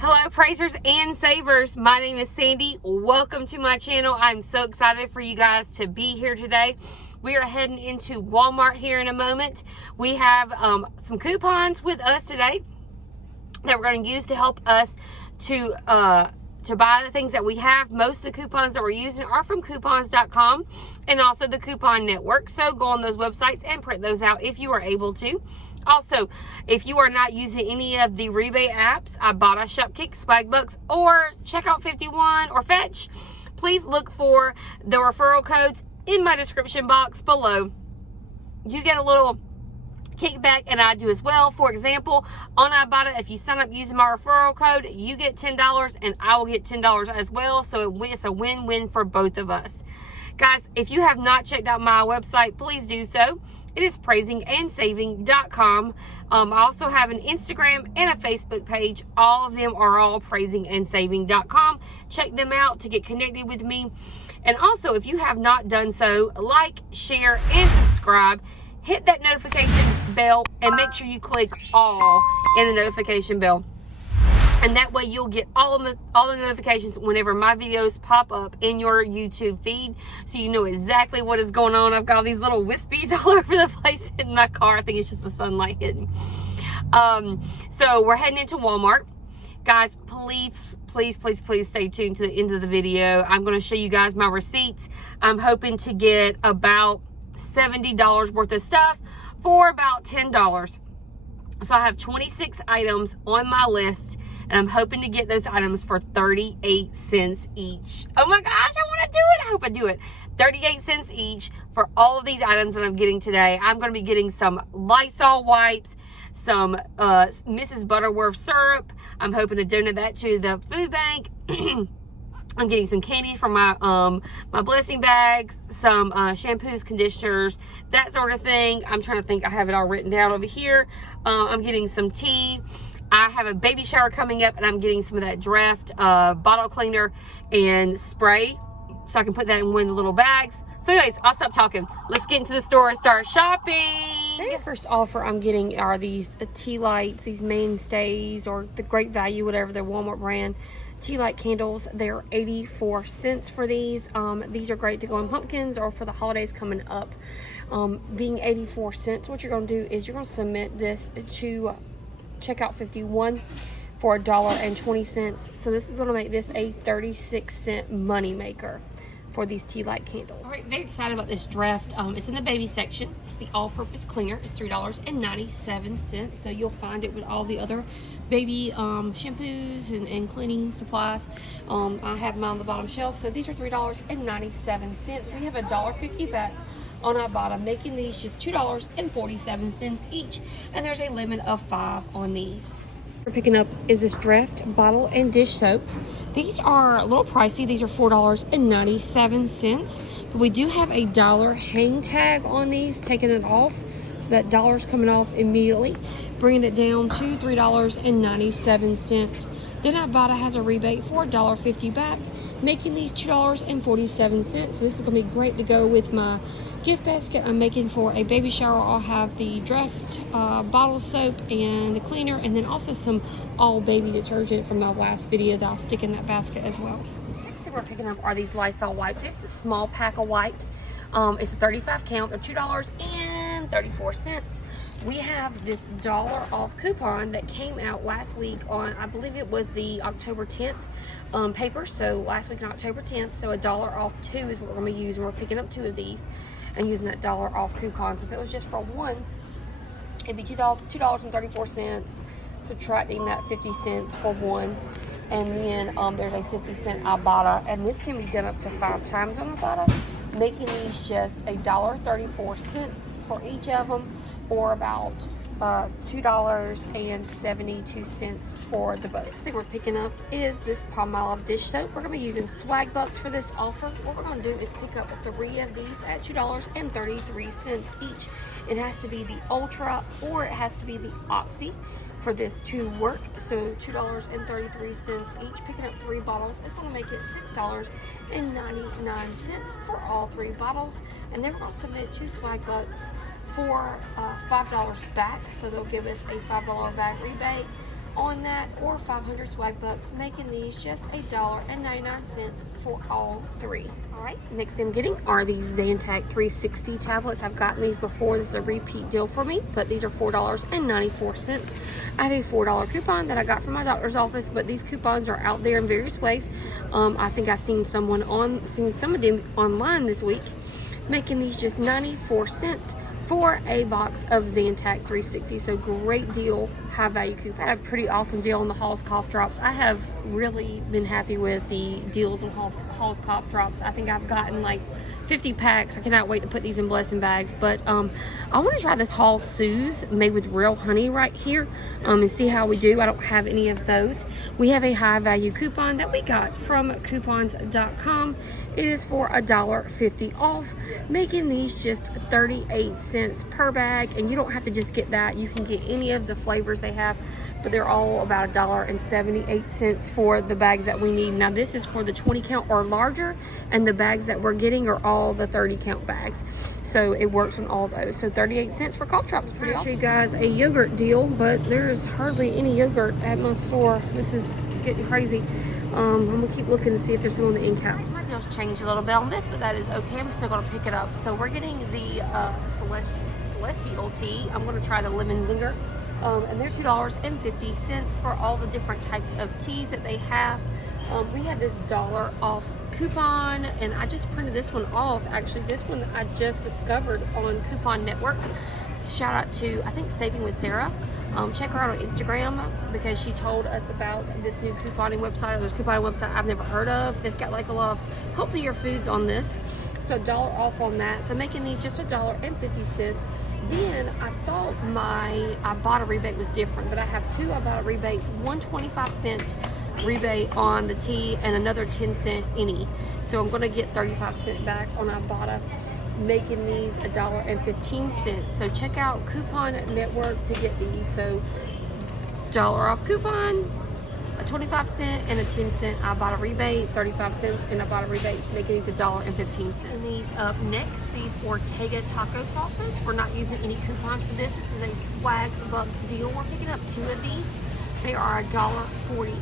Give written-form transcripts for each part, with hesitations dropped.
Hello praisers and savers, my name is Sandy. Welcome to my channel. I'm so excited for you guys to be here today. We are heading into Walmart here in a moment. We have some coupons with us today that we're going to use to help us to buy the things that we have. Most of the coupons that we're using are from coupons.com and also the coupon network. So go on those websites and print those out if you are able to. Also, if you are not using any of the rebate apps, IBOTTA, Shopkick, Swagbucks, or Checkout 51 or Fetch, please look for the referral codes in my description box below. You get a little kickback and I do as well. For example, on IBOTTA, if you sign up using my referral code, you get $10 and I will get $10 as well. So it's a win-win for both of us. Guys, if you have not checked out my website, please do so. It is praisingandsaving.com. I also have an Instagram and a Facebook page. All of them are all praisingandsaving.com. Check them out to get connected with me. And also, if you have not done so, like, share, and subscribe. Hit that notification bell and make sure you click all in the notification bell. And that way you'll get all the notifications whenever my videos pop up in your YouTube feed, so you know exactly what is going on. I've got all these little wispies all over the place in my car. I think it's just the sunlight hitting. So we're heading into Walmart. Guys, please stay tuned to the end of the video. I'm going to show you guys my receipts. I'm hoping to get about $70 worth of stuff for about $10. So I have 26 items on my list, and I'm hoping to get those items for 38 cents each. Oh my gosh, I want to do it. I hope I do it. 38 cents each for all of these items that I'm getting today. I'm going to be getting some Lysol Wipes, some Mrs. Butterworth syrup. I'm hoping to donate that to the food bank. I'm getting some candies from my my blessing bags, some shampoos, conditioners, that sort of thing. I'm trying to think. I have it all written down over here. I'm getting some tea. I have a baby shower coming up, and I'm getting some of that draft bottle cleaner and spray, so I can put that in one of the little bags. So anyways, I'll stop talking. Let's get into the store and start shopping. The first offer I'm getting are these tea lights, these mainstays, or the Great Value, whatever, their Walmart brand. Tea light candles. They're 84 cents for these. These are great to go in pumpkins or for the holidays coming up. Being 84 cents, what you're going to do is you're going to submit this to Checkout 51 for $1.20. So this is going to make this a 36-cent money maker for these tea light candles. All right, very excited about this draft. It's in the baby section. It's the all-purpose cleaner. It's $3.97. So you'll find it with all the other baby shampoos and cleaning supplies. I have mine on the bottom shelf. So these are $3.97. We have $1.50 back on IBOTTA, making these just $2.47 each. And there's a limit of 5 on these. We're picking up is this draft bottle and dish soap. These are a little pricey. These are $4.97, but we do have a $1 hang tag on these, taking it off. So that $1's coming off immediately, bringing it down to $3.97. Then IBOTTA has a rebate for $1.50 back, making these $2.47. So this is going to be great to go with my gift basket I'm making for a baby shower. I'll have the draft bottle soap and the cleaner, and then also some all baby detergent from my last video that I'll stick in that basket as well. Next thing we're picking up are these Lysol wipes. It's the small pack of wipes. It's a 35 count. They're $2.34. We have this $1 off coupon that came out last week on, I believe it was the October 10th paper. So last week on October 10th. So $1 off 2 is what we're going to use, and we're picking up 2 of these and using that $1 off coupon. So if it was just for one, it'd be $2.34, subtracting that 50 cents for one, and then there's a 50-cent IBOTTA, and this can be done up to 5 times on IBOTTA, making these just $1.34 for each of them, or about $2.72 for the both. The thing we're picking up is this Palmolive dish soap. We're going to be using Swagbucks for this offer. What we're going to do is pick up 3 of these at $2.33 each. It has to be the Ultra or it has to be the Oxy for this to work. So $2.33 each. Picking up 3 bottles is going to make it $6.99 for all 3 bottles. And then we're going to submit to Swagbucks for $5 back. So they'll give us a $5 back rebate on that, or 500 Swagbucks, making these just $1.99 for all three. All right, next thing I'm getting are these Zantac 360 tablets. I've gotten these before. This is a repeat deal for me, but these are $4.94. I have a $4 coupon that I got from my doctor's office, but these coupons are out there in various ways. I think I've seen some of them online this week, making these just 94 cents for a box of Zantac 360. So great deal, high value coupon. I had a pretty awesome deal on the Hall's Cough Drops. I have really been happy with the deals on Hall's Cough Drops. I think I've gotten like 50 packs. I cannot wait to put these in blessing bags. But I want to try this Hall Soothe made with real honey right here and see how we do. I don't have any of those. We have a high value coupon that we got from coupons.com. It is for $1.50 off, making these just 38 cents per bag. And you don't have to just get that. You can get any of the flavors they have, but they're all about $1.78 for the bags that we need. Now this is for the 20 count or larger, and the bags that we're getting are all the 30 count bags. So it works on all those. So 38 cents for cough drops. Pretty awesome. I'll show you guys a yogurt deal, but there's hardly any yogurt at my store. This is getting crazy. I'm gonna keep looking to see if there's some on the end caps. My deal's changed a little bit on this, but that is okay. I'm still gonna pick it up. So we're getting the Celestial tea. I'm gonna try the lemon zinger. And they're $2.50 for all the different types of teas that they have. We had this $1 off coupon, and I just printed this one off. Actually, this one I just discovered on Coupon Network. Shout out to, I think, Saving with Sarah. Check her out on Instagram because she told us about this new couponing website, or this couponing website I've never heard of. They've got like a lot of healthier foods on this. So $1 off on that. So making these just $1.50. Then I thought my IBOTTA rebate was different, but I have two IBOTTA rebates, one 25-cent rebate on the tea and another 10-cent any. So I'm going to get 35 cents back on IBOTTA, making these $1.15. So check out Coupon Network to get these. So $1 off coupon, a 25-cent and a 10-cent IBOTTA rebate, 35 cents in IBOTTA rebates, making these $1.15. And these up next, these Ortega taco sauces. We're not using any coupons for this. This is a Swagbucks deal. We're picking up two of these. They are $1.48.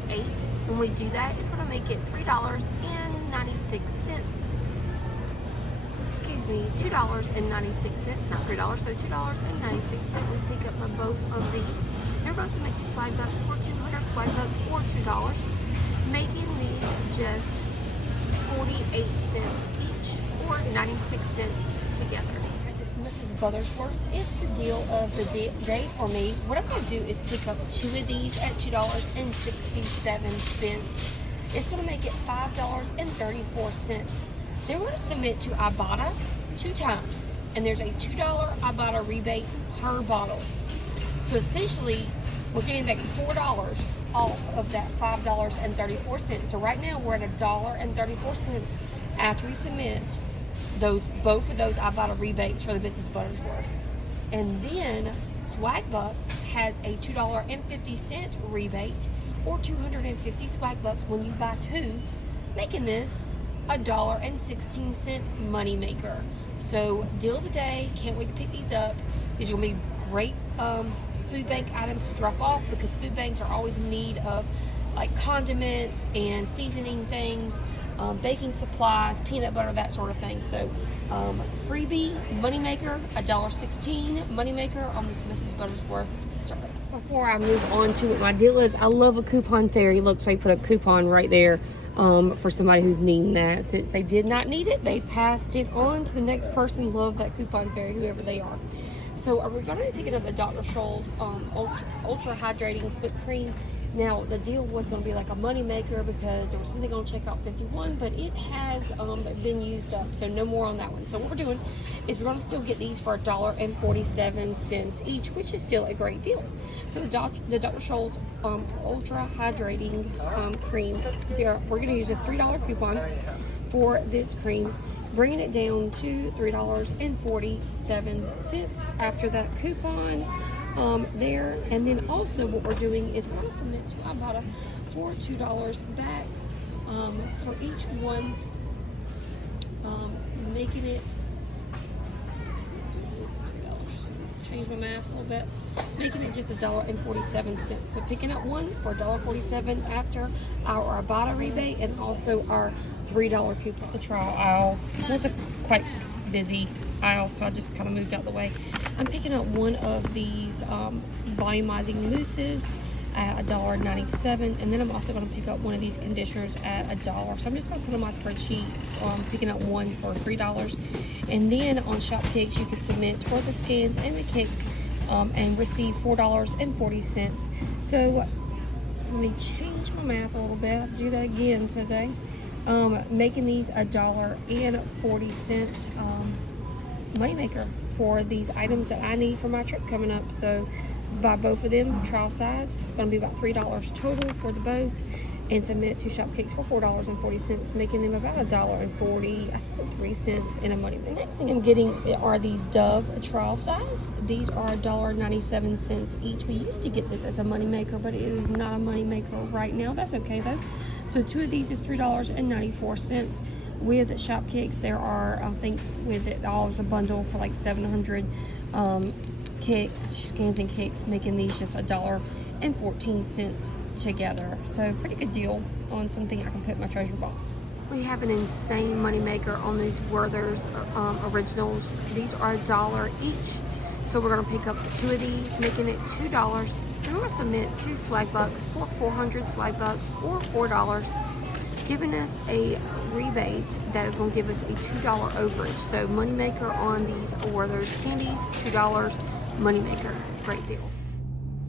When we do that, it's going to make it $3.96. Excuse me, $2.96, not $3, so $2.96. We pick up both of these. They're going to submit to Swagbucks for 200 Swagbucks for $2, making these just 48 cents each, or 96 cents together. This Mrs. Buttersworth is the deal of the day for me. What I'm going to do is pick up two of these at $2.67. It's going to make it $5.34. They're going to submit to IBOTTA 2 times, and there's a $2 IBOTTA rebate per bottle. So essentially, we're getting back $4 off of that $5.34. So right now we're at $1.34 after we submit both of those IBOTTA rebates for the Mrs. Buttersworth. And then Swagbucks has a $2.50 rebate, or 250 Swagbucks when you buy two, making this $1.16 moneymaker. So deal of the day. Can't wait to pick these up. These are gonna be great food bank items to drop off, because food banks are always in need of like condiments and seasoning things, baking supplies, peanut butter, that sort of thing. So freebie moneymaker, $1.16 moneymaker on this Mrs. Buttersworth syrup. Before I move on to what my deal is, I love a coupon fairy. Look, so I put a coupon right there for somebody who's needing that. Since they did not need it, they passed it on to the next person. Love that coupon fairy, whoever they are. So we're going to be picking up the Dr. Scholl's Ultra Hydrating Foot Cream. Now, the deal was going to be like a money maker because there was something on checkout 51, but it has been used up, so no more on that one. So what we're doing is we're going to still get these for $1.47 each, which is still a great deal. So the Dr. Scholl's Ultra Hydrating Cream, we're going to use this $3 coupon for this cream, bringing it down to $3.47 after that coupon there. And then also what we're doing is we're going to submit to IBOTTA for $2 back for each one, making it $3. change my math a little bit, making it just $1.47. So picking up one for $1.47 after our IBOTTA rebate and also our $3 coupon. The trial aisle was a quite busy aisle, so I just kind of moved out the way. I'm picking up one of these volumizing mousses at $1.97, and then I'm also going to pick up one of these conditioners at $1. So I'm just going to put on my spreadsheet picking up one for $3. And then on Shopkick, you can submit for the scans and the kicks and receive $4.40. So let me change my math a little bit. I'll do that again today. Making these $1.40 moneymaker for these items that I need for my trip coming up. So buy both of them, trial size, going to be about $3 total for the both, and submit to Shopkicks for $4.40, making them about $1.43 in a money maker. Next thing I'm getting are these Dove trial size. These are $1.97 each. We used to get this as a money maker, but it is not a money maker right now. That's okay though. So two of these is $3.94. With Shopkicks, there are, I think with it all is a bundle for like 700 kicks, scans and kicks, making these just $1.14 together. So pretty good deal on something I can put in my treasure box. We have an insane money maker on these Werther's originals. These are $1 each. So we're going to pick up two of these, making it $2. And we're going to submit two Swagbucks for 400 Swagbucks or $4, giving us a rebate that is going to give us a $2 overage. So moneymaker on these Werther's candies, $2 moneymaker. Great deal.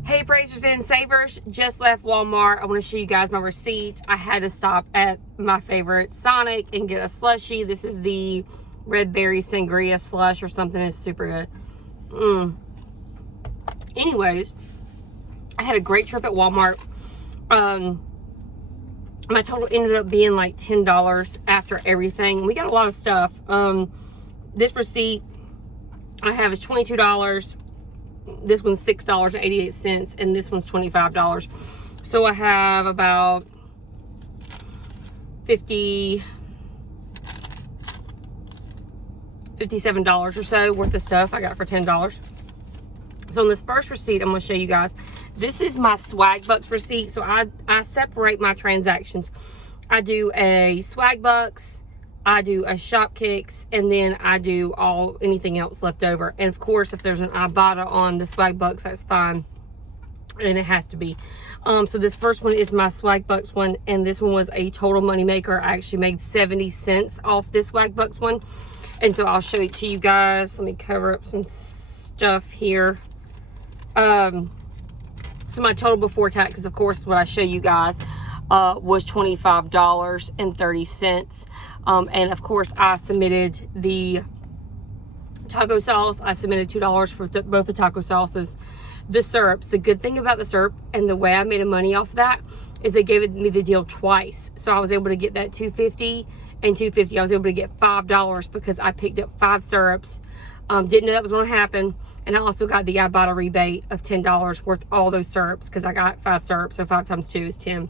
Hey praisers and savers, just left Walmart. I want to show you guys my receipt. I had to stop at my favorite Sonic and get a slushie. This is the red berry sangria slush or something. It's super good. Anyways, I had a great trip at Walmart. My total ended up being like $10 after everything. We got a lot of stuff. This receipt I have is $22. This one's $6.88, and this one's $25. So I have about $57 or so worth of stuff I got for $10. So on this first receipt, I'm going to show you guys. This is my Swagbucks receipt. So I separate my transactions. I do a Swagbucks, I do a Shopkicks, and then I do anything else left over. And of course, if there's an IBOTTA on the Swagbucks, that's fine. And it has to be. So this first one is my Swagbucks one, and this one was a total money maker. I actually made 70 cents off this Swagbucks one. And so I'll show it to you guys. Let me cover up some stuff here. So my total before taxes, of course, what I show you guys was $25.30. And of course, I submitted the taco sauce. I submitted $2 for both the taco sauces. The syrups, the good thing about the syrup and the way I made money off of that is they gave me the deal twice. So I was able to get that $2.50 and $2.50. I was able to get $5 because I picked up 5 syrups. Didn't know that was going to happen. And I also got the IBOTTA rebate of $10 worth all those syrups because I got 5 syrups. So 5 times 2 is 10.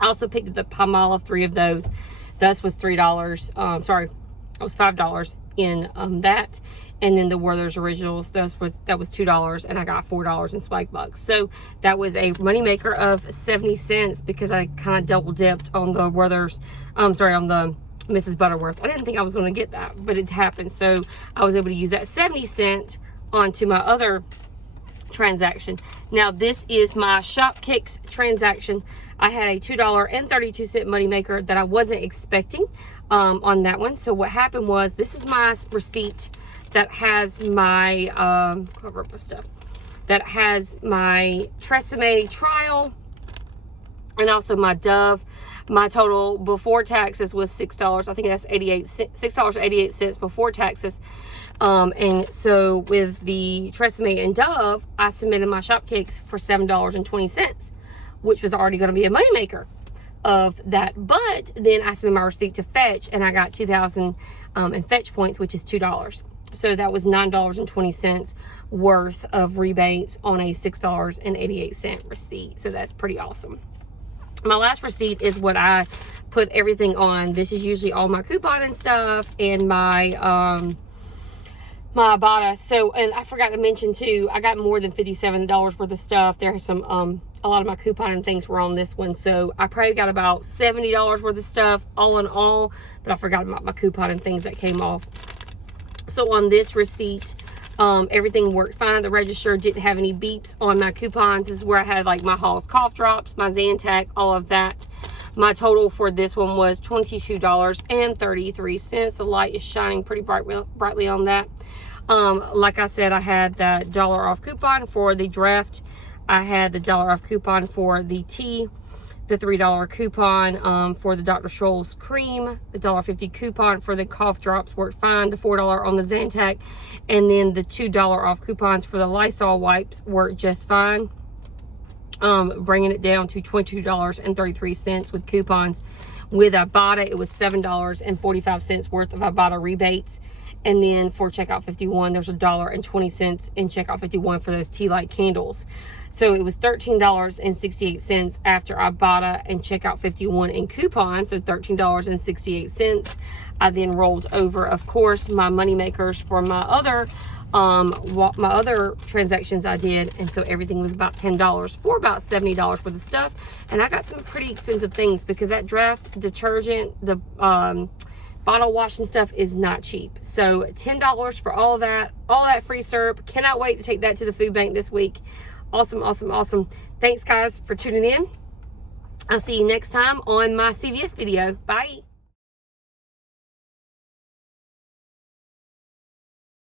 I also picked up the Palmolive, 3 of those. Thus was $3. Sorry, it was $5 in that. And then the Werther's Originals, that was $2, and I got $4 in Swagbucks. So that was a moneymaker of 70 cents because I kind of double dipped on the Werther's, on the Mrs. Butterworth. I didn't think I was going to get that, but it happened. So I was able to use that 70 cent onto my other transaction. Now this is my Shopkicks transaction. I had a $2.32 moneymaker that I wasn't expecting on that one. So what happened was, this is my receipt that has my cover up my stuff, that has my Tresemme trial and also my Dove. My total before taxes was $6. I think that's $6.88 before taxes. And so with the Tresemme and Dove, I submitted my Shopkicks for $7.20, which was already going to be a moneymaker of that. But then I submitted my receipt to Fetch, and I got 2,000 in Fetch points, which is $2. So that was $9.20 worth of rebates on a $6.88 receipt. So that's pretty awesome. My last receipt is what I put everything on. This is usually all my coupon and stuff, and my my IBOTTA. So, and I forgot to mention too, I got more than $57 worth of stuff. There are some, a lot of my coupon and things were on this one. So I probably got about $70 worth of stuff all in all, but I forgot about my coupon and things that came off. So on this receipt, everything worked fine. The register didn't have any beeps on my coupons. This is where I had like my Hall's cough drops, my Zantac, all of that. My total for this one was $22.33. The light is shining pretty brightly on that. Like I said, I had the $1 off coupon for the draft. I had the $1 off coupon for the tea, the $3 coupon for the Dr. Scholl's cream, the $1.50 coupon for the cough drops worked fine, the $4 on the Zantac, and then the $2 off coupons for the Lysol wipes worked just fine. Bringing it down to $22.33 with coupons. With IBOTTA, it was $7.45 worth of IBOTTA rebates. And then for checkout 51, there's $1.20 in checkout 51 for those tea light candles. So it was $13.68 after IBOTTA and checkout 51 in coupons, so $13.68. I then rolled over, of course, my Moneymakers for my other transactions I did, and so everything was about $10 for about $70 worth of stuff. And I got some pretty expensive things because that draft detergent, the bottle wash and stuff is not cheap. So $10 for all that free syrup. Cannot wait to take that to the food bank this week. Awesome, awesome, awesome. Thanks guys for tuning in. I'll see you next time on my CVS video. Bye.